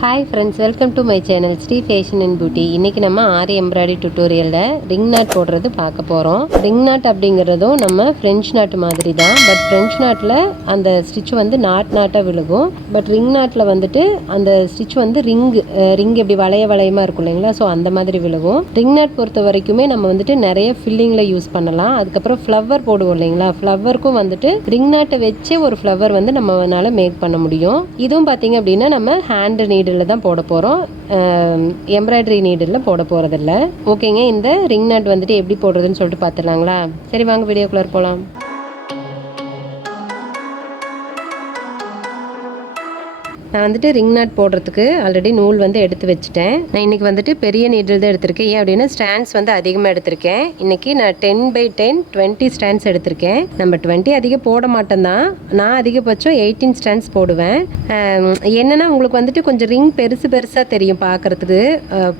Hi friends, welcome to my channel Sri fashion and beauty. இன்றைக்கி நம்ம aari embroidery டியூட்டோரியலில் ring knot போடுறது பார்க்க போகிறோம். ரிங் நாட் அப்படிங்கிறதும் நம்ம ஃப்ரெஞ்ச் நாட்டு மாதிரி தான். பட் ஃப்ரெஞ்ச் நாட்டில் அந்த ஸ்டிச் வந்து நாட்டாக விழுகும். பட் ரிங் நாட்டில் வந்துட்டு அந்த ஸ்டிச் வந்து ரிங் எப்படி வளையமாக இருக்கும் இல்லைங்களா, ஸோ அந்த மாதிரி விழுகும். ரிங் நாட் பொறுத்த வரைக்குமே நம்ம வந்துட்டு நிறைய ஃபில்லிங்கில் யூஸ் பண்ணலாம். அதுக்கப்புறம் ஃப்ளவர் போடுவோம் இல்லைங்களா, ஃப்ளவருக்கும் வந்துட்டு ரிங் நாட்டை வச்சே ஒரு ஃப்ளவர் வந்து நம்மளால மேக் பண்ண முடியும். இதுவும் பார்த்தீங்க அப்படின்னா நம்ம ஹேண்ட் நீடில் தான் போட போகிறோம், எம்ப்ராய்டரி நீடில் போட போகிறதில்ல. ஓகேங்க, இந்த ரிங் நாட் வந்துட்டு எப்படி போடுறதுன்னு சொல்லிட்டு பார்த்துலாங்களா? சரி, வாங்க வீடியோக்குள்ளே போகலாம். நான் வந்துட்டு ரிங் நாட் போடுறதுக்கு ஆல்ரெடி நூல் வந்து எடுத்து வச்சுட்டேன். நான் இன்றைக்கி வந்துட்டு பெரிய நீடில் தான் எடுத்திருக்கேன். ஏன் அப்படின்னா ஸ்டாண்ட்ஸ் வந்து அதிகமாக எடுத்திருக்கேன். இன்றைக்கி நான் 10x10 20 ஸ்டாண்ட்ஸ் எடுத்திருக்கேன். நம்ம 20 அதிகம் போட மாட்டேன் தான், நான் அதிகபட்சம் 18 ஸ்டாண்ட்ஸ் போடுவேன். என்னென்னா உங்களுக்கு வந்துட்டு கொஞ்சம் ரிங் பெருசாக தெரியும் பார்க்குறதுக்கு.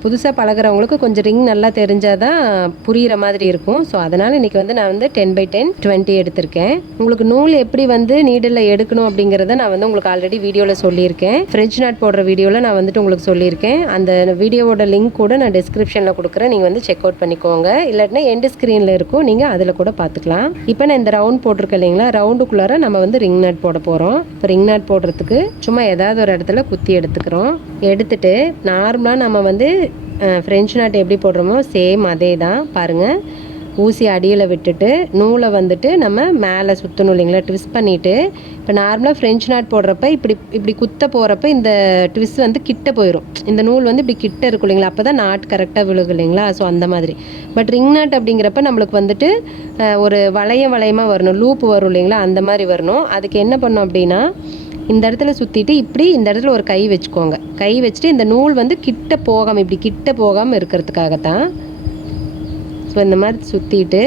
புதுசாக பழகிறவங்களுக்கு கொஞ்சம் ரிங் நல்லா தெரிஞ்சால் தான் புரிகிற மாதிரி இருக்கும். ஸோ அதனால் இன்றைக்கி வந்து நான் வந்து 10x10 20 எடுத்திருக்கேன். உங்களுக்கு நூல் எப்படி வந்து நீடில் எடுக்கணும் அப்படிங்கிறத நான் வந்து உங்களுக்கு ஆல்ரெடி வீடியோவில் சொல்லியிருக்கேன். ஃப்ரெஞ்ச் நாட் போடுற வீடியோவில் நான் வந்துட்டு உங்களுக்கு சொல்லியிருக்கேன். அந்த வீடியோவோட லிங்க் கூட நான் டிஸ்கிரிப்ஷனில் கொடுக்குறேன், நீங்கள் வந்து செக் அவுட் பண்ணிக்கோங்க. இல்லாட்டினா எண்டு ஸ்க்ரீனில் இருக்கும், நீங்கள் அதில் கூட பார்த்துக்கலாம். இப்போ நான் இந்த ரவுண்ட் போட்டிருக்கேன் இல்லைங்களா, ரவுண்டுக்குள்ளார நம்ம வந்து ரிங் நாட் போட போகிறோம். இப்போ ரிங் நாட் போடுறதுக்கு சும்மா ஏதாவது ஒரு இடத்துல குத்தி எடுத்துக்கிறோம். எடுத்துட்டு நார்மலாக நம்ம வந்து ஃப்ரெஞ்ச் நாட் எப்படி போடுறோமோ சேம் அதே தான். பாருங்கள், ஊசி அடியில் விட்டுட்டு நூலை வந்துட்டு நம்ம மேலே சுற்றணும் இல்லைங்களா, ட்விஸ்ட் பண்ணிவிட்டு. இப்போ நார்மலாக ஃப்ரெஞ்ச் நாட் போடுறப்ப இப்படி குத்த போகிறப்ப இந்த ட்விஸ்ட் வந்து கிட்ட போயிடும். இந்த நூல் வந்து இப்படி கிட்ட இருக்கும் இல்லைங்களா, அப்போ தான் நாட் கரெக்டாக விழுகும் இல்லைங்களா. ஸோ அந்த மாதிரி. பட் ரிங் நாட் அப்படிங்கிறப்ப நம்மளுக்கு வந்துட்டு ஒரு வளையமாக வரணும், லூப் வரும் இல்லைங்களா, அந்த மாதிரி வரணும். அதுக்கு என்ன பண்ணோம் அப்படின்னா, இந்த இடத்துல சுற்றிட்டு இப்படி இந்த இடத்துல ஒரு கை வச்சுக்கோங்க. கை வச்சுட்டு இந்த நூல் வந்து இப்படி கிட்ட போகாமல் இருக்கிறதுக்காகத்தான். ஸோ இந்த மாதிரி சுற்றிட்டு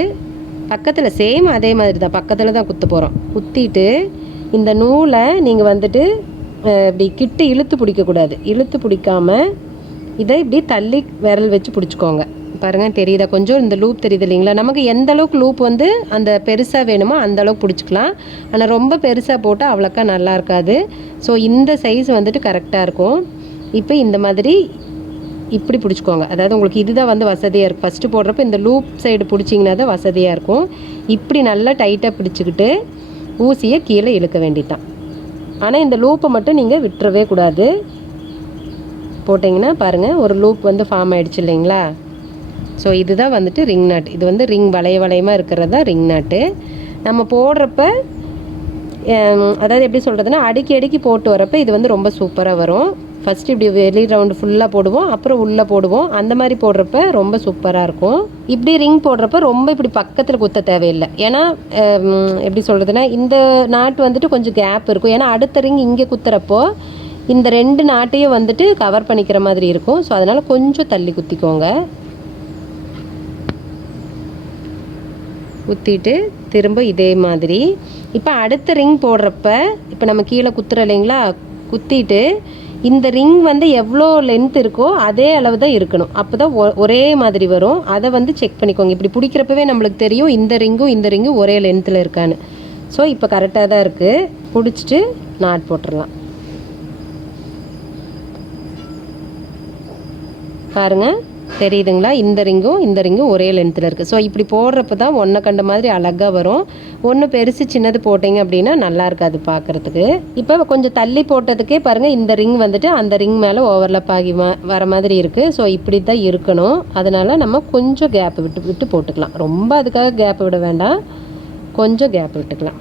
பக்கத்தில் சேம் அதே மாதிரி தான் பக்கத்தில் தான் குத்த போகிறோம். குத்திட்டு இந்த நூலை நீங்கள் வந்துட்டு இப்படி கிட்ட இழுத்து பிடிக்கக்கூடாது. இழுத்து பிடிக்காமல் இதை இப்படி தள்ளி விரல் வச்சு பிடிச்சிக்கோங்க. பாருங்கள், தெரியுதா? கொஞ்சம் இந்த லூப் தெரியுது இல்லைங்களா. நமக்கு எந்த அளவுக்கு லூப் வந்து அந்த பெருசாக வேணுமோ அந்த அளவுக்கு பிடிச்சிக்கலாம். ஆனால் ரொம்ப பெருசாக போட்டால் அவ்வளோக்கா நல்லா இருக்காது. ஸோ இந்த சைஸ் வந்துட்டு கரெக்டாக இருக்கும். இப்போ இந்த மாதிரி இப்படி பிடிச்சிக்கோங்க. அதாவது உங்களுக்கு இதுதான் வந்து வசதியாக இருக்கும். ஃபஸ்ட்டு போடுறப்ப இந்த லூப் சைடு பிடிச்சிங்கன்னா தான் வசதியாக இருக்கும். இப்படி நல்லா டைட்டாக பிடிச்சிக்கிட்டு ஊசியை கீழே இழுக்க வேண்டியதான். ஆனால் இந்த லூப்பை மட்டும் நீங்கள் விட்டுறவே கூடாது. போட்டிங்கன்னா பாருங்கள், ஒரு லூப் வந்து ஃபார்ம் ஆகிடுச்சு இல்லைங்களா. ஸோ இதுதான் வந்துட்டு ரிங் நாட். இது வந்து ரிங் வளையமாக இருக்கிறது தான் ரிங் நாட்டு. நம்ம போடுறப்ப அதாவது எப்படி சொல்கிறதுனா, அடுக்கி போட்டு வரப்போ இது வந்து ரொம்ப சூப்பராக வரும். ஃபஸ்ட்டு இப்படி வெளி ரவுண்டு ஃபுல்லாக போடுவோம், அப்புறம் உள்ளே போடுவோம். அந்த மாதிரி போடுறப்ப ரொம்ப சூப்பராக இருக்கும். இப்படி ரிங் போடுறப்ப ரொம்ப இப்படி பக்கத்தில் குத்த தேவையில்லை. ஏன்னா எப்படி சொல்கிறதுனா, இந்த நாட்டு வந்துட்டு கொஞ்சம் கேப் இருக்கும். ஏன்னா அடுத்த ரிங் இங்கே குத்துறப்போ இந்த 2 நாட்டையும் வந்துட்டு கவர் பண்ணிக்கிற மாதிரி இருக்கும். ஸோ அதனால் கொஞ்சம் தள்ளி குத்திக்கோங்க. குத்திட்டு திரும்ப இதே மாதிரி இப்போ அடுத்த ரிங் போடுறப்ப இப்போ நம்ம கீழே குத்துறோம் இல்லைங்களா, குத்திட்டு இந்த ரிங் வந்து எவ்வளோ லென்த் இருக்கோ அதே அளவு தான் இருக்கணும். அப்போ தான் ஒரே மாதிரி வரும். அதை வந்து செக் பண்ணிக்கோங்க. இப்படி பிடிக்கிறப்பவே நம்மளுக்கு தெரியும் இந்த ரிங்கும் ஒரே லென்த்தில் இருக்கான்னு. ஸோ இப்போ கரெக்டாக தான் இருக்குது. பிடிச்சிட்டு நாட் போட்டுடலாம். பாருங்கள், தெரியுதுங்களா? இந்த ரிங்கும் ஒரே லென்த்தில் இருக்குது. ஸோ இப்படி போடுறப்ப தான் ஒன்றை கண்ட மாதிரி அழகாக வரும். ஒன்று பெருசு சின்னது போட்டிங்க அப்படின்னா நல்லா இருக்காது பார்க்குறதுக்கு. இப்போ கொஞ்சம் தள்ளி போட்டதுக்கே பாருங்கள், இந்த ரிங் வந்துட்டு அந்த ரிங் மேலே ஓவர்லப் ஆகி வர மாதிரி இருக்குது. ஸோ இப்படி தான் இருக்கணும். அதனால் நம்ம கொஞ்சம் கேப் விட்டு போட்டுக்கலாம். ரொம்ப அதுக்காக கேப் விட வேண்டாம், கொஞ்சம் கேப் விட்டுக்கலாம்.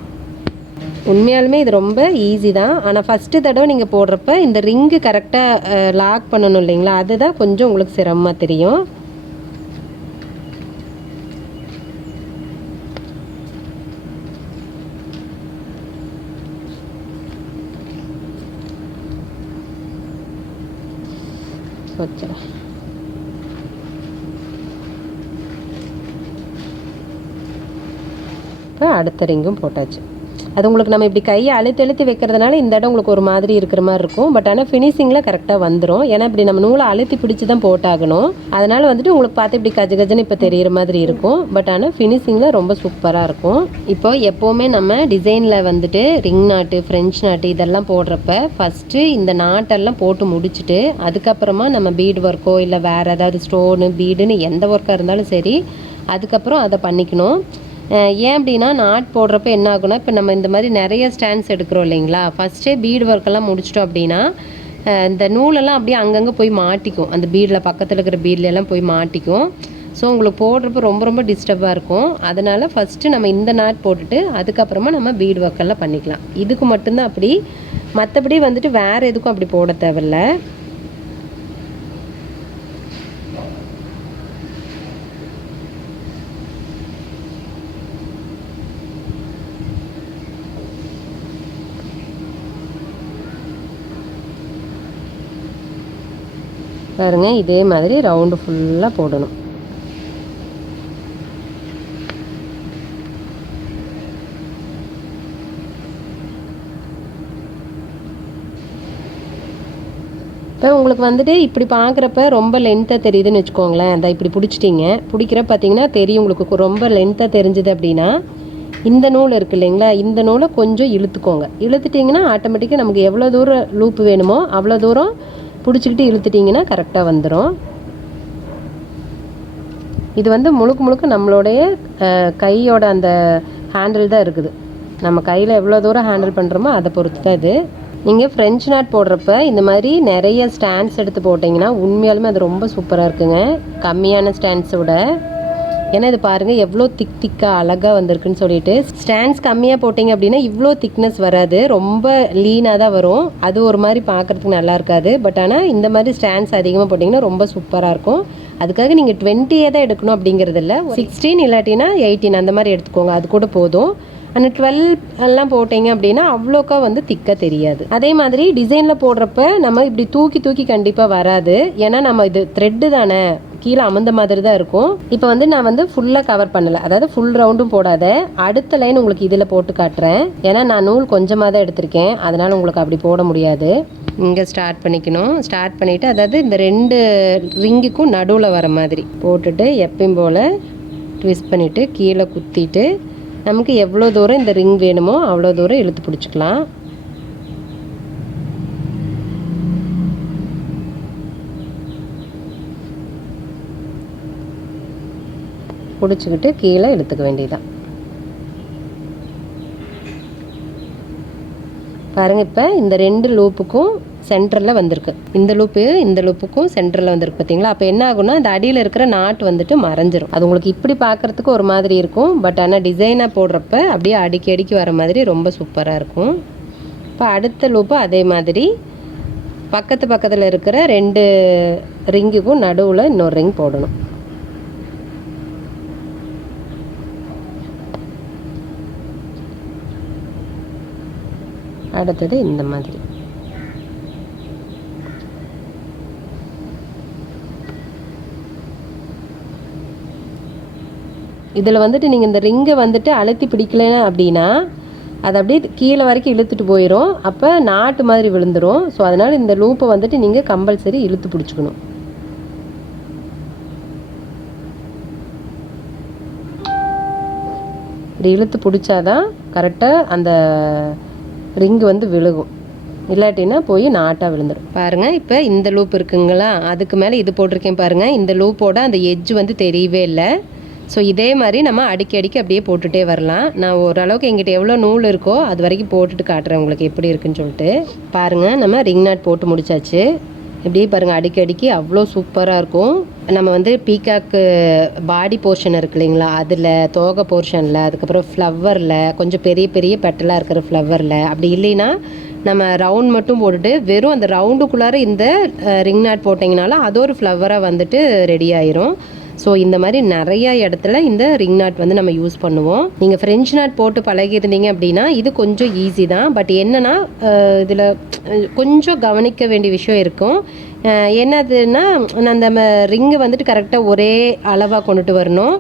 உண்மையாலுமே இது ரொம்ப ஈஸி தான். ஆனால் ஃபஸ்ட்டு தடவை நீங்கள் போடுறப்ப இந்த ரிங்கு கரெக்டாக லாக் பண்ணணும் இல்லைங்களா, அதுதான் கொஞ்சம் உங்களுக்கு சிரமமாக தெரியும். இப்போ அடுத்த ரிங்கும் போட்டாச்சு. அது உங்களுக்கு நம்ம இப்படி கையை அழுத்தி வைக்கிறதுனால இந்த இடம் உங்களுக்கு ஒரு மாதிரி இருக்கிற மாதிரி இருக்கும். பட் ஆனால் ஃபினிஷிங்கில் கரெக்டாக வந்துடும். ஏன்னா இப்படி நம்ம நூலை அழுத்தி பிடிச்சி தான் போட்டாகணும். அதனால் வந்துட்டு உங்களுக்கு பார்த்து இப்படி கஜன்னு இப்போ தெரிகிற மாதிரி இருக்கும். பட் ஆனால் ஃபினிஷிங்கில் ரொம்ப சூப்பராக இருக்கும். இப்போ எப்போவுமே நம்ம டிசைனில் வந்துட்டு ரிங் நாட்டு, ஃப்ரெஞ்ச் நாட்டு இதெல்லாம் போடுறப்ப ஃபஸ்ட்டு இந்த நாட்டெல்லாம் போட்டு முடிச்சுட்டு அதுக்கப்புறமா நம்ம பீடு ஒர்க்கோ இல்லை வேறு ஏதாவது ஸ்டோனு பீடுன்னு எந்த ஒர்க்காக இருந்தாலும் சரி அதுக்கப்புறம் அதை பண்ணிக்கணும். ஏன் அப்படின்னா நாட் போடுறப்ப என்ன ஆகுனா, இப்போ நம்ம இந்த மாதிரி நிறைய ஸ்டாண்ட்ஸ் எடுக்கிறோம் இல்லைங்களா, ஃபஸ்ட்டே பீடு ஒர்க்கெல்லாம் முடிச்சிட்டோம் அப்படின்னா இந்த நூலெல்லாம் அப்படியே அங்கங்கே போய் மாட்டிக்கும். அந்த பீடில் பக்கத்தில் இருக்கிற பீட்லெல்லாம் போய் மாட்டிக்கும். ஸோ உங்களுக்கு போடுறப்ப ரொம்ப ரொம்ப டிஸ்டர்பாக இருக்கும். அதனால் ஃபஸ்ட்டு நம்ம இந்த நாட் போட்டுட்டு அதுக்கப்புறமா நம்ம பீடு ஒர்க்கெல்லாம் பண்ணிக்கலாம். இதுக்கு மட்டும்தான் அப்படி, மற்றபடி வந்துட்டு வேறு எதுக்கும் அப்படி போட தேவையில்லை. பாருங்க, இதே மாதிரி ரவுண்டு ஃபுல்லாக போடணும். இப்போ உங்களுக்கு வந்துட்டு இப்படி பார்க்குறப்ப ரொம்ப லென்த்தாக தெரியுதுன்னு வச்சுக்கோங்களேன். அந்த இப்படி பிடிச்சிட்டிங்க, பிடிக்கிறப்ப பார்த்தீங்கன்னா தெரியும் உங்களுக்கு ரொம்ப லென்த்தாக தெரிஞ்சுது அப்படின்னா இந்த நூல் இருக்குது இல்லைங்களா, இந்த நூலை கொஞ்சம் இழுத்துக்கோங்க. இழுத்துட்டிங்கன்னா ஆட்டோமேட்டிக்காக நமக்கு எவ்வளோ தூரம் லூப்பு வேணுமோ அவ்வளோ தூரம் பிடிச்சிக்கிட்டு இழுத்துட்டிங்கன்னா கரெக்டாக வந்துடும். இது வந்து முழுக்க நம்மளுடைய கையோட அந்த ஹேண்டில் தான் இருக்குது. நம்ம கையில் எவ்வளோ தூரம் ஹேண்டில் பண்ணுறோமோ அதை பொறுத்து தான் இது. நீங்கள் ஃப்ரெஞ்ச் நாட் போடுறப்ப இந்த மாதிரி நிறைய ஸ்டாண்ட்ஸ் எடுத்து போட்டிங்கன்னா உண்மையாலுமே அது ரொம்ப சூப்பராக இருக்குங்க, கம்மியான ஸ்டாண்ட்ஸோட. ஏன்னா இது பாருங்கள் எவ்வளோ திக்காக அழகாக வந்திருக்குன்னு சொல்லிட்டு. ஸ்டாண்ட்ஸ் கம்மியாக போட்டிங்க அப்படின்னா இவ்வளோ திக்னஸ் வராது, ரொம்ப லீனாக தான் வரும். அது ஒரு மாதிரி பார்க்குறதுக்கு நல்லா இருக்காது. பட் ஆனால் இந்த மாதிரி ஸ்டாண்ட்ஸ் அதிகமாக போட்டிங்கன்னா ரொம்ப சூப்பராக இருக்கும். அதுக்காக நீங்கள் 20 தான் எடுக்கணும் அப்படிங்கிறது இல்லை, 16 இல்லாட்டினா 18 அந்த மாதிரி எடுத்துக்கோங்க, அது கூட போதும். ஆனால் 12 எல்லாம் போட்டிங்க அப்படின்னா அவ்வளோக்கா வந்து திக்காக தெரியாது. அதே மாதிரி டிசைனில் போடுறப்ப நம்ம இப்படி தூக்கி கண்டிப்பாக வராது. ஏன்னா நம்ம இது த்ரெட்டு தானே, கீழே அமர்ந்த மாதிரி தான் இருக்கும். இப்போ வந்து நான் வந்து ஃபுல்லாக கவர் பண்ணலை, அதாவது ஃபுல் ரவுண்டும் போடாத, அடுத்த லைன் உங்களுக்கு இதில் போட்டு காட்டுறேன். ஏன்னா நான் நூல் கொஞ்சமாக தான் எடுத்திருக்கேன், அதனால் உங்களுக்கு அப்படி போட முடியாது. இங்கே ஸ்டார்ட் பண்ணிக்கணும். ஸ்டார்ட் பண்ணிவிட்டு அதாவது இந்த 2 ரிங்குக்கும் நடுவில் வர மாதிரி போட்டுட்டு எப்பயும் போல் ட்விஸ்ட் பண்ணிவிட்டு கீழே குத்திட்டு நமக்கு எவ்வளோ தூரம் இந்த ரிங் வேணுமோ அவ்வளோ தூரம் இழுத்து பிடிச்சிக்கலாம். பிடிச்சிக்கிட்டு கீழே இழுத்துக்க வேண்டியதுதான். பாருங்கள், இப்போ இந்த 2 லூப்புக்கும் சென்டரில் வந்திருக்கு. இந்த லூப்புக்கும் சென்டரில் வந்திருக்கு பார்த்தீங்களா. அப்போ என்ன ஆகும்னா இந்த அடியில் இருக்கிற நாட் வந்துட்டு மறைஞ்சிரும். அது உங்களுக்கு இப்படி பார்க்குறதுக்கு ஒரு மாதிரி இருக்கும். பட் ஆனால் டிசைனாக போடுறப்ப அப்படியே அடிக்கி வர மாதிரி ரொம்ப சூப்பராக இருக்கும். இப்போ அடுத்த லூப்பு அதே மாதிரி பக்கத்தில் இருக்கிற 2 ரிங்குக்கும் நடுவில் இன்னொரு ரிங் போடணும். அடுத்தது இந்த மாதிரி. இதில் வந்துட்டு நீங்கள் இந்த ரிங்கை வந்துட்டு அழுத்தி பிடிக்கலைன்னா அப்படின்னா அது அப்படியே கீழே வரைக்கும் இழுத்துட்டு போயிடும். அப்போ நாட்டு மாதிரி விழுந்துடும். ஸோ அதனால் இந்த லூப்பை வந்துட்டு நீங்கள் கம்பல்சரி இழுத்து பிடிச்சிக்கணும். இப்படி இழுத்து பிடிச்சாதான் கரெக்டாக அந்த ரிங்கு வந்து விழுகும், இல்லாட்டினா போய் நாட்டாக விழுந்துடும். பாருங்கள், இப்போ இந்த லூப் இருக்குங்களா, அதுக்கு மேலே இது போட்டிருக்கேன் பாருங்கள். இந்த லூப்போட அந்த எட்ஜ் வந்து தெரியவே இல்லை. ஸோ இதே மாதிரி நம்ம அடிக்கி அப்படியே போட்டுகிட்டே வரலாம். நான் ஓரளவுக்கு எங்கிட்ட எவ்வளோ நூல் இருக்கோ அது வரைக்கும் போட்டுட்டு காட்டுறேன் உங்களுக்கு எப்படி இருக்குன்னு சொல்லிட்டு. பாருங்கள், நம்ம ரிங் நாட் போட்டு முடிச்சாச்சு. இப்படியே பாருங்கள் அடிக்கி அவ்வளோ சூப்பராக இருக்கும். நம்ம வந்து பீகாக்கு பாடி போர்ஷன் இருக்கு இல்லைங்களா, அதில் தோகை போர்ஷனில், அதுக்கப்புறம் ஃப்ளவரில், கொஞ்சம் பெரிய பெட்டலாக இருக்கிற ஃப்ளவரில், அப்படி இல்லைன்னா நம்ம ரவுண்ட் மட்டும் போட்டுட்டு வெறும் அந்த ரவுண்டுக்குள்ளார இந்த ரிங் நாட் போட்டிங்கனாலும் அது ஒரு ஃப்ளவராக வந்துட்டு ரெடி ஆயிரும். ஸோ இந்த மாதிரி நிறையா இடத்துல இந்த ரிங் நாட் வந்து நம்ம யூஸ் பண்ணுவோம். நீங்கள் ஃப்ரெஞ்ச் நாட் போட்டு பழகிருந்தீங்க அப்படின்னா இது கொஞ்சம் ஈஸி தான். பட் என்னென்னா இதில் கொஞ்சம் கவனிக்க வேண்டிய விஷயம் இருக்கும். என்னதுன்னா நம்ம ரிங்கை வந்துட்டு கரெக்டாக ஒரே அளவாக கொண்டுட்டு வரணும்.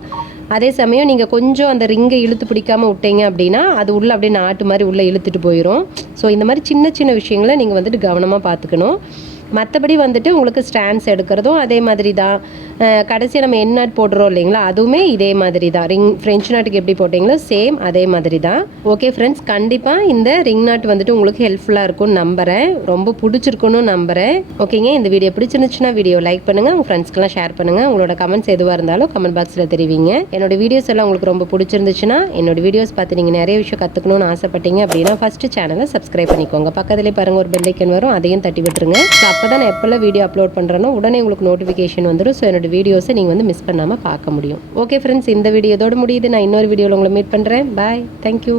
அதே சமயம் நீங்கள் கொஞ்சம் அந்த ரிங்கை இழுத்து பிடிக்காமல் விட்டீங்க அப்படின்னா அது உள்ளே அப்படியே நாட்டு மாதிரி உள்ளே இழுத்துட்டு போயிடும். ஸோ இந்த மாதிரி சின்ன சின்ன விஷயங்களை நீங்கள் வந்துட்டு கவனமாக பார்த்துக்கணும். மற்றபடி வந்துட்டு உங்களுக்கு ஸ்டாண்ட்ஸ் எடுக்கிறதும் அதே மாதிரி தான். கடைசியாக நம்ம என் நாட் போடுறோம் இல்லைங்களா, அதுவுமே இதே மாதிரி தான். ஃப்ரெஞ்ச் நாட்டுக்கு எப்படி போட்டிங்களோ சேம் அதே மாதிரி தான். ஓகே ஃப்ரெண்ட்ஸ், கண்டிப்பாக இந்த ரிங் நாட் வந்துட்டு உங்களுக்கு ஹெல்ப்ஃபுல்லாக இருக்கும்னு நம்புகிறேன். ரொம்ப பிடிச்சிருக்குன்னு நம்புகிறேன். ஓகேங்க, இந்த வீடியோ பிடிச்சிருந்துச்சுன்னா வீடியோ லைக் பண்ணுங்கள், உங்கள் ஃப்ரெண்ட்ஸ்க்கெல்லாம் ஷேர் பண்ணுங்கள். உங்களோட கமெண்ட்ஸ் எதுவாக இருந்தாலும் கமெண்ட் பாக்ஸில் தெரிவிங்க. என்னோட வீடியோஸ் எல்லாம் உங்களுக்கு ரொம்ப பிடிச்சிருந்துச்சுன்னா, என்னோட வீடியோஸ் பார்த்து நீங்கள் நிறைய விஷயம் கற்றுக்கணும்னு ஆசைப்பட்டீங்க அப்படின்னா ஃபஸ்ட்டு சேனலை சப்ஸ்கிரைப் பண்ணிக்கோங்க. பக்கத்துலேயே பாருங்கள் ஒரு பெல் ஐக்கன் வரும், அதையும் தட்டி விட்டுருங்க. அப்போ தான் நான் எப்போல்லாம் வீடியோ அப்லோட் பண்ணுறேனோ உடனே உங்களுக்கு நோட்டிஃபிகேஷன் வந்துடும். ஸோ என்னோட வீடியோஸை நீங்கள் வந்து மிஸ் பண்ணாமல் பார்க்க முடியும். ஓகே ஃப்ரெண்ட்ஸ், இந்த வீடியோ இதோட முடியுது. நான் இன்னொரு வீடியோவில் உங்களை மீட் பண்ணுறேன். பாய், தேங்க்யூ.